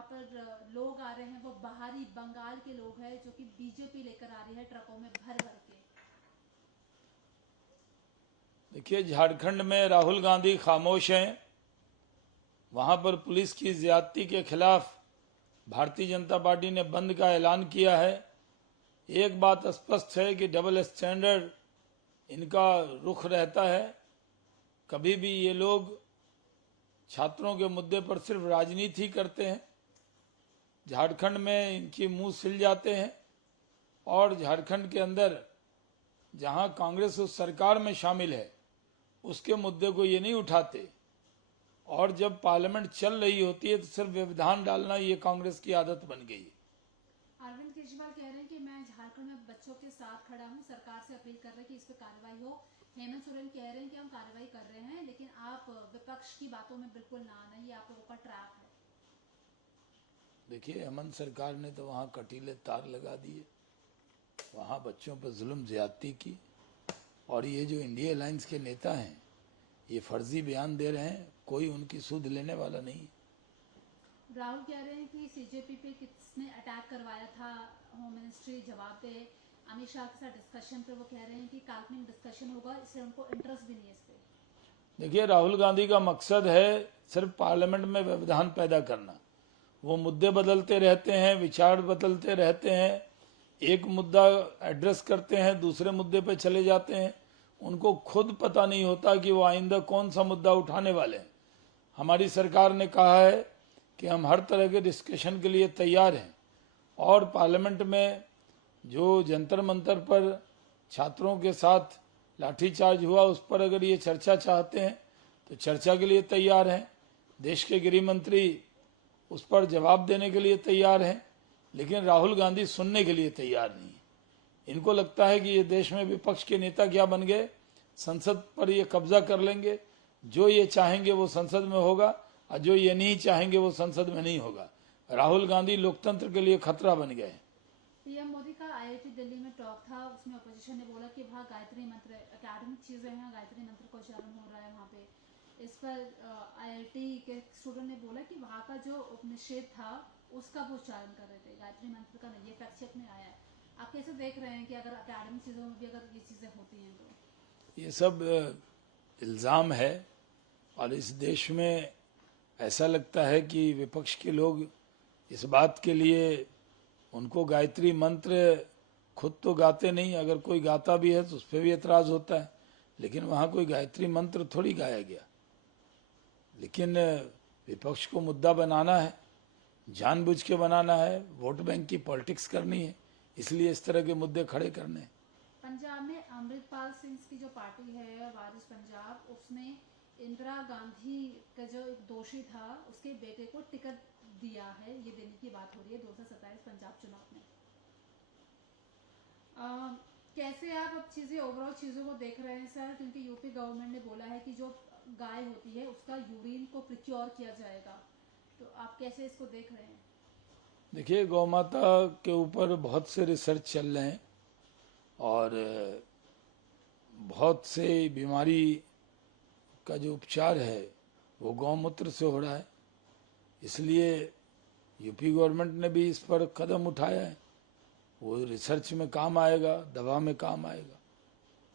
वहाँ पर लोग आ रहे हैं वो बाहरी बंगाल के लोग हैं जो कि बीजेपी लेकर आ रही है ट्रकों में भर भर के। देखिए, झारखंड में राहुल गांधी खामोश हैं। वहां पर पुलिस की ज्यादती के खिलाफ भारतीय जनता पार्टी ने बंद का ऐलान किया है। एक बात स्पष्ट है कि डबल स्टैंडर्ड इनका रुख रहता है। कभी भी ये लोग छात्रों के मुद्दे पर सिर्फ राजनीति करते हैं। झारखंड में इनकी मुंह सिल जाते हैं और झारखंड के अंदर जहां कांग्रेस उस सरकार में शामिल है उसके मुद्दे को ये नहीं उठाते, और जब पार्लियामेंट चल रही होती है तो सिर्फ व्यवधान डालना ये कांग्रेस की आदत बन गई है। अरविंद केजरीवाल कह रहे हैं कि मैं झारखंड में बच्चों के साथ खड़ा हूं, सरकार से अपील कर रहे हैं कि इस पर कार्रवाई हो। हेमंत सोरेन कह रहे हैं कि हम कार्रवाई कर रहे हैं लेकिन आप विपक्ष की बातों में बिल्कुल ना आना, ये आप लोगों का ट्रैप है। देखिए, हेमंत सरकार ने तो वहां कटीले तार लगा दिए, वहां बच्चों पर जुल्म ज्यादती की, और ये जो इंडिया अलायंस के नेता हैं ये फर्जी बयान दे रहे हैं, कोई उनकी सुध लेने वाला नहीं। राहुल कह रहे हैं कि सीजेपी पे किसने अटैक करवाया था, होम मिनिस्ट्री जवाब दे। अमित शाह के साथ डिस्कशन पे वो कह रहे हैं कि काल्पनिक डिस्कशन होगा, इससे उनको इंटरेस्ट भी नहीं है इस पे। देखिए, राहुल गांधी का मकसद है सिर्फ पार्लियामेंट में व्यवधान पैदा करना। वो मुद्दे बदलते रहते हैं, विचार बदलते रहते हैं, एक मुद्दा एड्रेस करते हैं दूसरे मुद्दे पे चले जाते हैं। उनको खुद पता नहीं होता कि वो आइंदा कौन सा मुद्दा उठाने वाले हैं। हमारी सरकार ने कहा है कि हम हर तरह के डिस्कशन के लिए तैयार हैं, और पार्लियामेंट में जो जंतर मंतर पर छात्रों के साथ लाठीचार्ज हुआ उस पर अगर ये चर्चा चाहते हैं तो चर्चा के लिए तैयार हैं। देश के गृह मंत्री उस पर जवाब देने के लिए तैयार हैं, लेकिन राहुल गांधी सुनने के लिए तैयार नहीं है। इनको लगता है कि ये देश में विपक्ष के नेता क्या बन गए, संसद पर ये कब्जा कर लेंगे, जो ये चाहेंगे वो संसद में होगा और जो ये नहीं चाहेंगे वो संसद में नहीं होगा। राहुल गांधी लोकतंत्र के लिए खतरा बन गए। पीएम मोदी का आईआईटी दिल्ली में टॉक था, उसमें अपोजिशन ने बोला कि वहाँ गायत्री मंत्र एकेडमिक चीजें हैं, गायत्री मंत्र का उच्चारण हो रहा है वहाँ पे। इस पर आईआईटी के स्टूडेंट ने बोला कि वहाँ का जो उपनिषेध था उसका वो उच्चारण कर रहे थे, गायत्री मंत्र का नहीं। ये फैक्ट चेक में आया है। आप कैसे देख रहे हैं कि अगर एकेडमिक चीजों में भी अगर ये चीजें होती हैं तो? ये सब इल्जाम है, और इस देश में ऐसा लगता है कि विपक्ष के लोग इस बात के लिए उनको गायत्री मंत्र खुद तो गाते नहीं, अगर कोई गाता भी है तो उस पर भी एतराज होता है, लेकिन वहाँ कोई गायत्री मंत्र थोड़ी गाया गया। लेकिन विपक्ष को मुद्दा बनाना है, जानबूझ के बनाना है, वोट बैंक की पॉलिटिक्स करनी है, इसलिए इस तरह के मुद्दे खड़े करने हैं। पंजाब में अमृतपाल सिंह की जो पार्टी है वारिस पंजाब, उसने इंदिरा गांधी का जो एक दोषी था उसके बेटे को टिकट दिया है, ये देने की बात हो रही है 2027 पंजाब चुनाव में। कैसे आप अब चीजें ओवरऑल चीजों को देख रहे हैं सर, क्योंकि यूपी गवर्नमेंट ने बोला है कि जो गाय होती है उसका यूरिन को प्रिक्योर किया जाएगा, तो आप कैसे इसको देख रहे हैं? देखिए, गौ माता के ऊपर बहुत से रिसर्च चल रहे हैं, और बहुत से बीमारी का जो उपचार है वो गौमूत्र से हो रहा है। इसलिए यूपी गवर्नमेंट ने भी इस पर कदम उठाया है। वो रिसर्च में काम आएगा, दवा में काम आएगा।